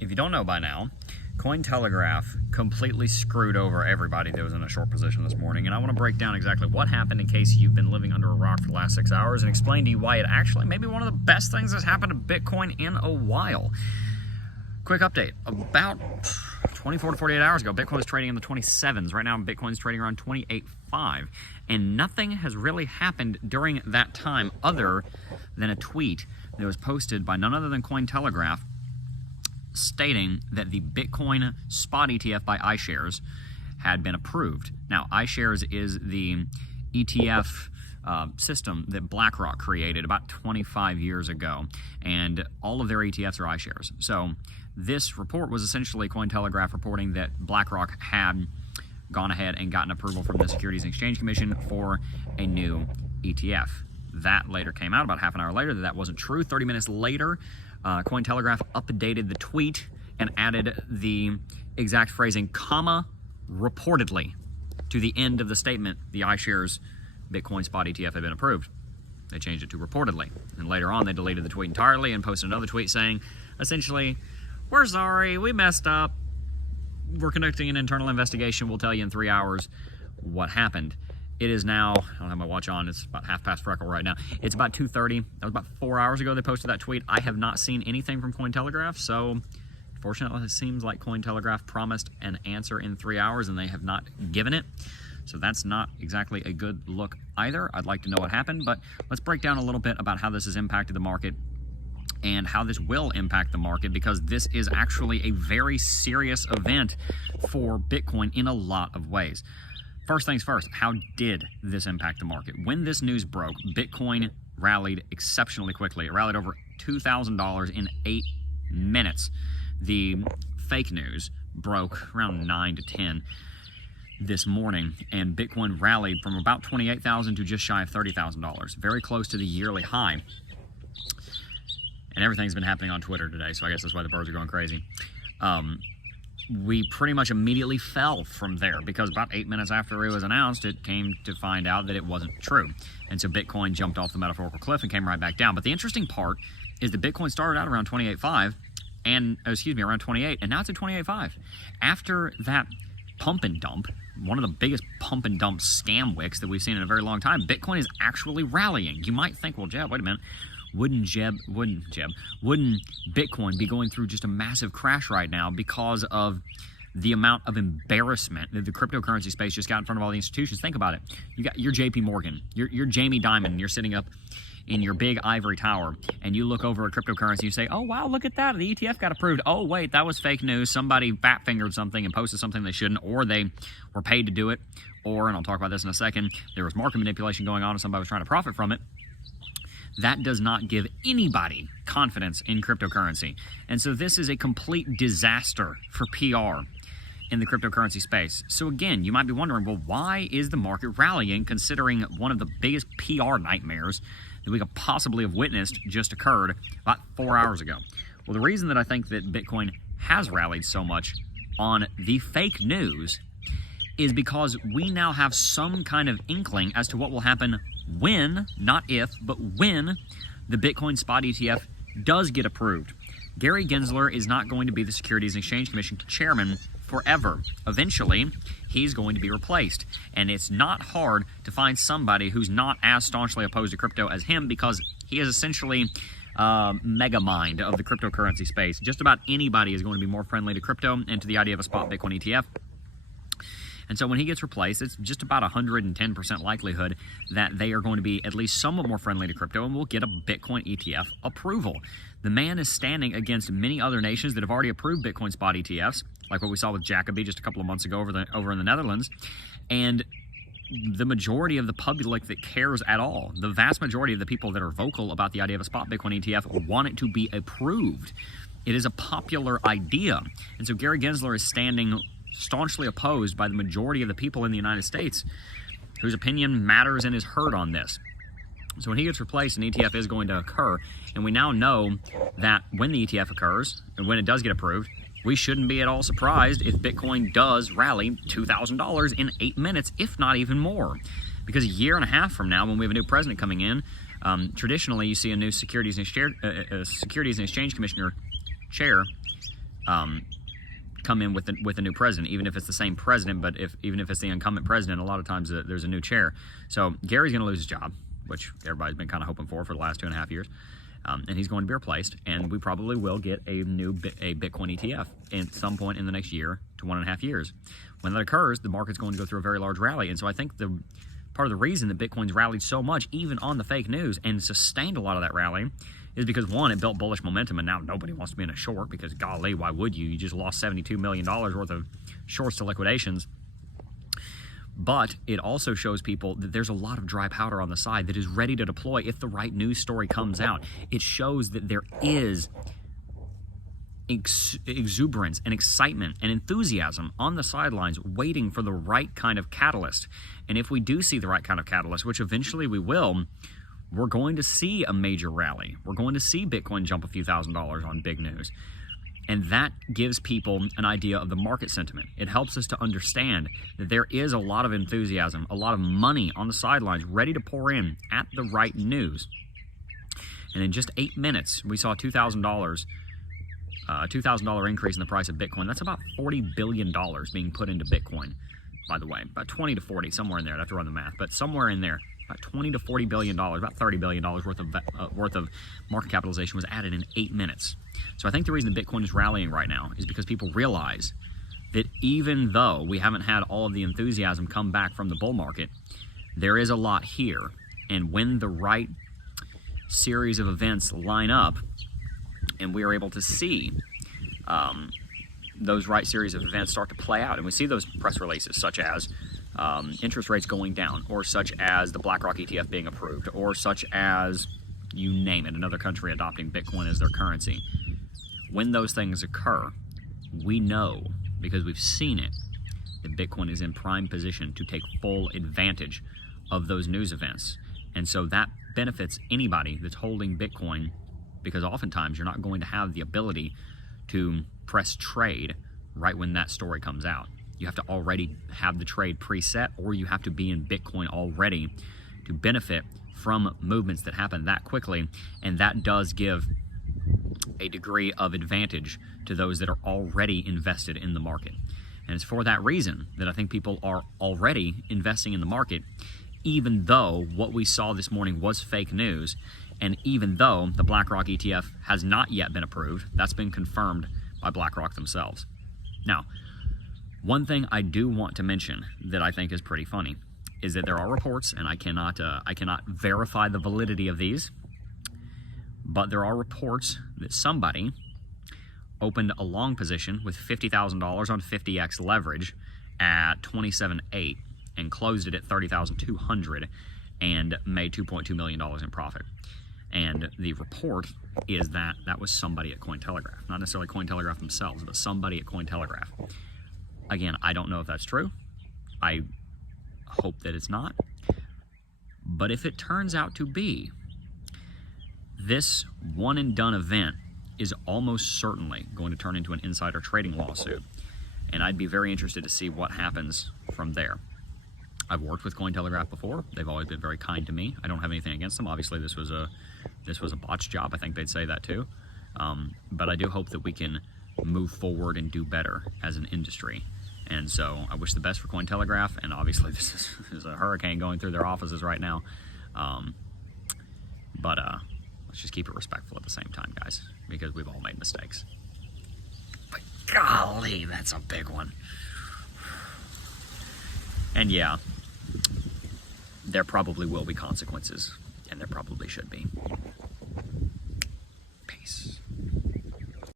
if you don't know by now, Cointelegraph completely screwed over everybody that was in a short position this morning, and I want to break down exactly what happened in case you've been living under a rock for the last 6 hours and explain to you why it actually may be one of the best things that's happened to Bitcoin in a while. Quick update. About 24 to 48 hours ago, Bitcoin was trading in the 27s. Right now, Bitcoin's trading around 28.5, and nothing has really happened during that time other than a tweet that was posted by none other than Cointelegraph stating that the Bitcoin spot ETF by iShares had been approved. Now, iShares is the ETF system that BlackRock created about 25 years ago, and all of their ETFs are iShares. So this report was essentially Cointelegraph reporting that BlackRock had gone ahead and gotten approval from the Securities and Exchange Commission for a new ETF. That later came out about half an hour later that wasn't true. 30 minutes later, Cointelegraph updated the tweet and added the exact phrasing, comma, reportedly, to the end of the statement, the iShares Bitcoin spot ETF had been approved. They changed it to reportedly. And later on, they deleted the tweet entirely and posted another tweet saying, essentially, we're sorry, we messed up. We're conducting an internal investigation. We'll tell you in 3 hours what happened. It is now, I don't have my watch on, it's about half past freckle right now. It's about 2:30. That was about 4 hours ago they posted that tweet. I have not seen anything from Cointelegraph, so fortunately it seems like Cointelegraph promised an answer in 3 hours and they have not given it. So that's not exactly a good look either. I'd like to know what happened, but let's break down a little bit about how this has impacted the market and how this will impact the market, because this is actually a very serious event for Bitcoin in a lot of ways. First things first, how did this impact the market? When this news broke, Bitcoin rallied exceptionally quickly. It rallied over $2,000 in 8 minutes. The fake news broke around 9 to 10 this morning, and Bitcoin rallied from about $28,000 to just shy of $30,000, very close to the yearly high. And everything's been happening on Twitter today, so I guess that's why the birds are going crazy. We pretty much immediately fell from there because about 8 minutes after it was announced, it came to find out that it wasn't true. And so Bitcoin jumped off the metaphorical cliff and came right back down. But the interesting part is that Bitcoin started out around 28.5 and, around 28, and now it's at 28.5. After that pump and dump, one of the biggest pump and dump scam wicks that we've seen in a very long time, Bitcoin is actually rallying. You might think, well, Jeb, wait a minute. Wouldn't Bitcoin be going through just a massive crash right now because of the amount of embarrassment that the cryptocurrency space just got in front of all the institutions? Think about it. You got your JP Morgan, you're Jamie Dimon, you're sitting up in your big ivory tower, and you look over at cryptocurrency, you say, oh, wow, look at that, the ETF got approved. Oh, wait, that was fake news. Somebody fat-fingered something and posted something they shouldn't, or they were paid to do it, or, and I'll talk about this in a second, there was market manipulation going on and somebody was trying to profit from it. That does not give anybody confidence in cryptocurrency. And so this is a complete disaster for PR in the cryptocurrency space. So again, you might be wondering, well, why is the market rallying considering one of the biggest PR nightmares that we could possibly have witnessed just occurred about 4 hours ago? Well, the reason that I think that Bitcoin has rallied so much on the fake news is because we now have some kind of inkling as to what will happen when, not if, but when the Bitcoin spot ETF does get approved. Gary Gensler is not going to be the Securities and Exchange Commission chairman forever. Eventually, he's going to be replaced. And it's not hard to find somebody who's not as staunchly opposed to crypto as him, because he is essentially mega mind of the cryptocurrency space. Just about anybody is going to be more friendly to crypto and to the idea of a spot Bitcoin ETF. And so when he gets replaced, it's just about 110% likelihood that they are going to be at least somewhat more friendly to crypto and will get a Bitcoin ETF approval. The man is standing against many other nations that have already approved Bitcoin spot ETFs, like what we saw with Jacoby just a couple of months ago over in the Netherlands. And the majority of the public that cares at all, the vast majority of the people that are vocal about the idea of a spot Bitcoin ETF want it to be approved. It is a popular idea. And so Gary Gensler is standing staunchly opposed by the majority of the people in the United States whose opinion matters and is heard on this. So when he gets replaced, an ETF is going to occur, and we now know that when the ETF occurs, and when it does get approved, we shouldn't be at all surprised if Bitcoin does rally $2,000 in 8 minutes, if not even more. Because a year and a half from now, when we have a new president coming in, traditionally you see a new Securities and Exchange Commissioner chair come in with a new president, even if it's the same president, but even if it's the incumbent president, a lot of times there's a new chair. So Gary's going to lose his job, which everybody's been kind of hoping for the last 2.5 years. And he's going to be replaced, and we probably will get a Bitcoin ETF at some point in the next year to 1.5 years. When that occurs, the market's going to go through a very large rally. And so I think part of the reason that Bitcoin's rallied so much, even on the fake news, and sustained a lot of that rally, is because, one, it built bullish momentum, and now nobody wants to be in a short because, golly, why would you? You just lost $72 million worth of shorts to liquidations. But it also shows people that there's a lot of dry powder on the side that is ready to deploy if the right news story comes out. It shows that there is exuberance and excitement and enthusiasm on the sidelines waiting for the right kind of catalyst. And if we do see the right kind of catalyst, which eventually we will, we're going to see a major rally. We're going to see Bitcoin jump a few $1,000s on big news. And that gives people an idea of the market sentiment. It helps us to understand that there is a lot of enthusiasm, a lot of money on the sidelines ready to pour in at the right news. And in just 8 minutes, we saw $2,000 increase in the price of Bitcoin. That's about $40 billion being put into Bitcoin, by the way. About 20 to 40, somewhere in there. I'd have to run the math, but somewhere in there. About 20 to 40 billion dollars, about $30 billion worth of market capitalization was added in 8 minutes. So I think the reason that Bitcoin is rallying right now is because people realize that even though we haven't had all of the enthusiasm come back from the bull market, there is a lot here. And when the right series of events line up and we are able to see those right series of events start to play out, and we see those press releases such as interest rates going down, or such as the BlackRock ETF being approved, or such as, you name it, another country adopting Bitcoin as their currency. When those things occur, we know, because we've seen it, that Bitcoin is in prime position to take full advantage of those news events. And so that benefits anybody that's holding Bitcoin, because oftentimes you're not going to have the ability to press trade right when that story comes out. You have to already have the trade preset, or you have to be in Bitcoin already to benefit from movements that happen that quickly. And that does give a degree of advantage to those that are already invested in the market. And it's for that reason that I think people are already investing in the market, even though what we saw this morning was fake news, and even though the BlackRock ETF has not yet been approved. That's been confirmed by BlackRock themselves. Now, one thing I do want to mention that I think is pretty funny is that there are reports, and I cannot verify the validity of these, but there are reports that somebody opened a long position with $50,000 on 50x leverage at 27.8 and closed it at 30,200 and made $2.2 million in profit. And the report is that was somebody at Cointelegraph, not necessarily Cointelegraph themselves, but somebody at Cointelegraph. Again, I don't know if that's true. I hope that it's not. But if it turns out to be, this one and done event is almost certainly going to turn into an insider trading lawsuit. And I'd be very interested to see what happens from there. I've worked with Cointelegraph before. They've always been very kind to me. I don't have anything against them. Obviously, this was a botched job. I think they'd say that too. But I do hope that we can move forward and do better as an industry. And so I wish the best for Cointelegraph, and obviously this is a hurricane going through their offices right now. But let's just keep it respectful at the same time, guys, because we've all made mistakes. But golly, that's a big one. And yeah, there probably will be consequences, and there probably should be.